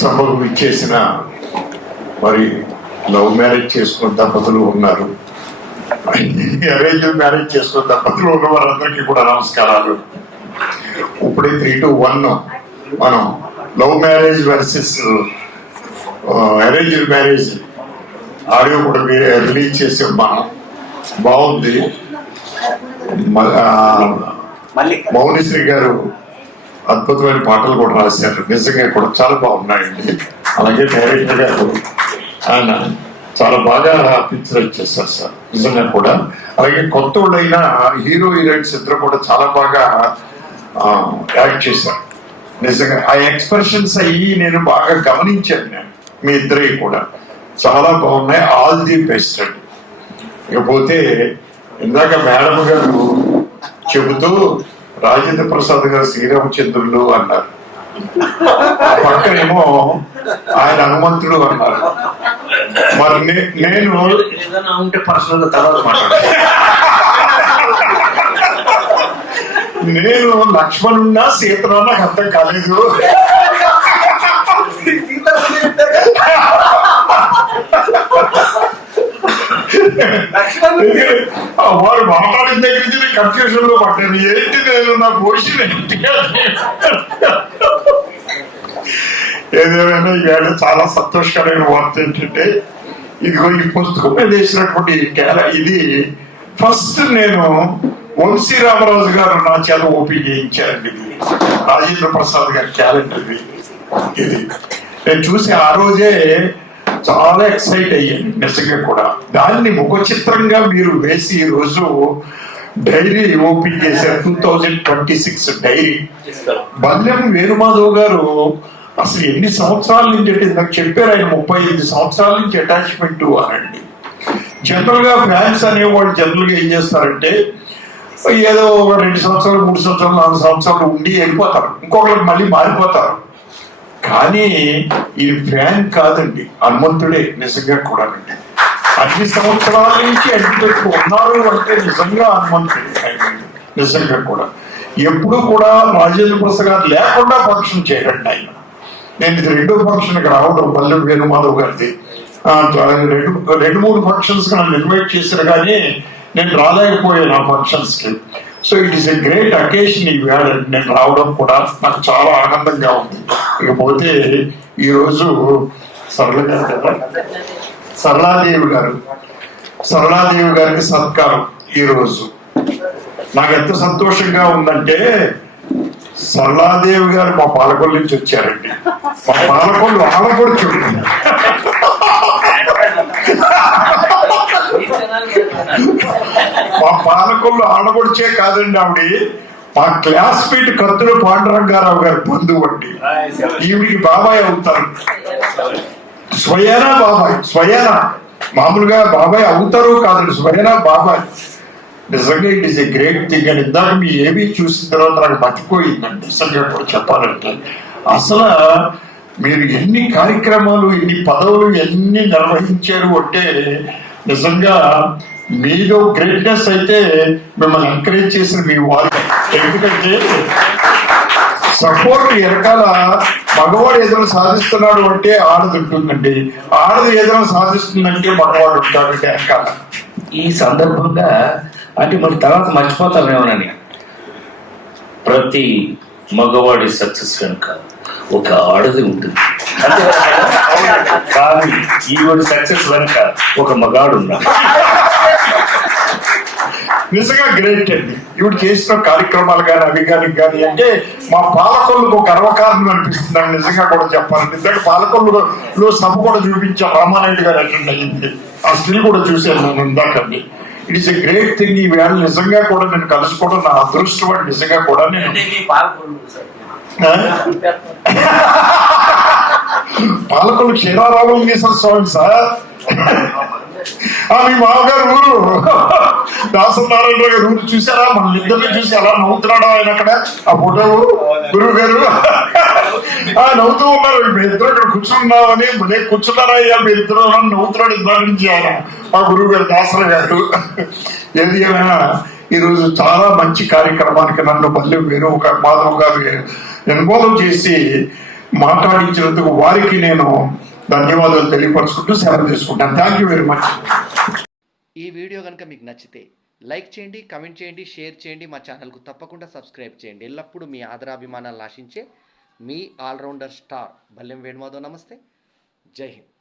సభకు ఇచ్చేసిన మరి లవ్ మ్యారేజ్ చేసుకున్న దంపతులు ఉన్నారు, అరేంజ్ మ్యారేజ్ చేసుకున్న దంపతులు ఉన్న వారందరికీ కూడా నమస్కారాలు. ఇప్పుడే 3 to 1 మనం love marriage versus arrange marriage audio కూడా రిలీజ్ చేసి బాగుంది. మౌనిశ్రీ గారు అద్భుతమైన పాటలు కూడా రాశారు, నిజంగా కూడా చాలా బాగున్నాయండి. అలాగే డైరెక్టర్ గారు ఆయన చాలా బాగా పిక్చరైజ్ చేశారు సార్, నిజంగా కూడా. అలాగే కొత్త వాళ్ళైన హీరో హీరోయిన్స్ ఇద్దరు కూడా చాలా బాగా యాక్ట్ చేశారు. నిజంగా ఆ ఎక్స్ప్రెషన్స్ అయ్యి నేను బాగా గమనించాను. నేను మీ ఇద్దరి కూడా చాలా బాగున్నాయి. ఆల్ ది బెస్ట్ అండి. ఇకపోతే ఇందాక మేడం గారు చెబుతూ రాజేంద్ర ప్రసాద్ గారు శ్రీరామచంద్రులు అన్నారు, పక్కనేమో ఆయన హనుమంతుడు అన్నారు. మరి నేను ఉంటే పర్సనల్ గా తర్వాత మాట్లాడాను. నేను లక్ష్మణున్నా సీతనా నాకు అర్థం కాలేదు. వారు మాట్లాడిన దగ్గర నుంచి కన్ఫ్యూజన్ లో పడ్డాను. ఏంటి నేను నా పొజిషన్ ఏంటి? ఏదేమైనా ఇవాళ చాలా సంతోషకరమైన వార్త ఏంటంటే, ఇదిగో ఈ పుస్తకం మీద వేసినటువంటి ఇది ఫస్ట్ నేను వంశీ రామరాజు గారు నా చేత ఓపెన్ చేయించారండి. ఇది రాజేంద్ర ప్రసాద్ గారి క్యాలెండర్ ఇది నేను చూసి ఆ రోజే చాలా ఎక్సైట్ అయ్యాను నిజంగా కూడా. దాన్ని ముఖ చిత్రంగా మీరు వేసి ఈ రోజు డైరీ ఓపెన్ చేశారు. 2026 డైరీ. బల్లెం వేణుమాధవ్ గారు అసలు ఎన్ని సంవత్సరాల నుంచి అంటే నాకు చెప్పారు, ఆయన 35 సంవత్సరాల నుంచి అటాచ్మెంట్ అనండి. జనరల్ గా ఫ్యాన్స్ అనేవాళ్ళు జనరల్ గా ఏం చేస్తారంటే ఏదో 2 సంవత్సరాలు 3 సంవత్సరాలు 4 సంవత్సరాలు ఉండి వెళ్ళిపోతారు, ఇంకొకరికి మళ్ళీ మారిపోతారు. కానీ ఈ ఫ్యాన్ కాదండి, హనుమంతుడే నిజంగా కూడా. అన్ని సంవత్సరాల నుంచి అడ్డుపెట్టు ఉన్నారు అంటే నిజంగా హనుమంతుడే నిజంగా కూడా. ఎప్పుడు కూడా రాజేంద్ర ప్రసాద్ గారు లేకుండా ఫంక్షన్ చేయడండి ఆయన. నేను ఇది 2వ ఫంక్షన్కి రావడం బల్లెం వేణుమాధవ్ గారిది. 2-3 ఫంక్షన్స్ నన్ను ఇన్వైట్ చేశారు కానీ నేను రాలేకపోయాను ఆ ఫంక్షన్స్ కి. So it is a great occasion ఈవేళ నేను రావడం కూడా నాకు చాలా ఆనందంగా ఉంది. ఇకపోతే ఈరోజు సరళాదేవి గారికి సత్కారం. ఈరోజు నాకు ఎంత సంతోషంగా ఉందంటే, సరళాదేవి గారు మా పాలకొల్లు నుంచి వచ్చారండి. మా పాలకొల్లు ఆడపడుచు, మా పాలకొల్లు ఆడపడిచే కాదండి ఆవిడ మా క్లాస్మేట్ కత్తుల పాండురంగారావు గారి బంధువు అండి. ఈవిడికి బాబాయ్ అవుతారు, స్వయానా బాబాయ్. స్వయానా మామూలుగా బాబాయ్ అవుతారు కాదండి, స్వయానా బాబాయ్. నిజంగా it is a great thing. అని ఇందాక మీ ఏవి చూసిన తర్వాత నాకు మర్చిపోయిందండి నిజంగా కూడా చెప్పాలంటే. అసలు మీరు ఎన్ని కార్యక్రమాలు, ఎన్ని పదవులు, ఎన్ని నిర్వహించారు అంటే నిజంగా మీలో గ్రేట్నెస్ అయితే మిమ్మల్ని ఎంకరేజ్ చేసిన మీ వాళ్ళు. ఎందుకంటే సపోర్ట్ వెనకాల మగవాడు ఏదైనా సాధిస్తున్నాడు అంటే ఆడది ఉంటుందండి, ఆడది ఏదైనా సాధిస్తుందంటే మగవాడు ఉంటాడంటే వెనకాల. ఈ సందర్భంగా అంటే మరి తర్వాత మర్చిపోతామేమోనని, ప్రతి మగవాడి సక్సెస్ కనుక ఒక ఆడది ఉంటుంది. కానీ ఈవిడ సక్సెస్ వెనుక ఒక మగాడు ఉన్నాడు. నిజంగా గ్రేట్ అండి. ఈవిడ చేసిన కార్యక్రమాలు కానీ అవి కానీ అంటే మా పాలకొల్లుకు గర్వకారణం అనిపిస్తుందండి నిజంగా కూడా చెప్పాలంటే. ఇందాక పాలకొల్లులో సభ కూడా చూపించాం, రామానాయుడు గారు అటెండ్ అయ్యింది, ఆ స్త్రీ కూడా చూశాను నేను ఇందాకండి. It is a great thing. ఈ వేళ నిజంగా కూడా నేను కలుసుకోవడం నా అదృష్టం అండి నిజంగా కూడా. నేను పాలకొల్లు క్షీరారామలింగేశ్వర స్వామి సార్, మీ మామగారు ఊరు దాసనారాయణ గారు ఊరు చూసారా? మన ఇద్దరిని చూసి ఎలా నవ్వుతున్నాడు ఆయన అక్కడ. ఆ ఫోటో గురువు గారు నవ్వుతూ ఉన్నారు. మీరిద్దరు ఇక్కడ కూర్చున్నామని కూర్చున్నారా అయ్యా మీరిద్దరు నవ్వుతున్నాడు ఇద్దరు నుంచి ఆయన మా గురువు గారు దాసరావు గారు. ఏది ఏమైనా ఈరోజు చాలా మంచి కార్యక్రమానికి నన్ను బల్లెం వేణుమాధవ్ గారు ఇన్వాల్వ్ చేసి మాట్లాడించినందుకు వారికి నేను ధన్యవాదాలు తెలియపరుచుకుంటూ సెలవు తీసుకుంటాను. Thank you very much. ఈ వీడియో కనుక మీకు నచ్చితే లైక్ చేయండి, కమెంట్ చేయండి, షేర్ చేయండి. మా ఛానల్కు తప్పకుండా సబ్స్క్రైబ్ చేయండి. ఎల్లప్పుడూ మీ ఆదరాభిమానాలు ఆశించే మీ ఆల్రౌండర్ స్టార్ బల్లెం వేణుమాధవ్. నమస్తే. జై హింద్.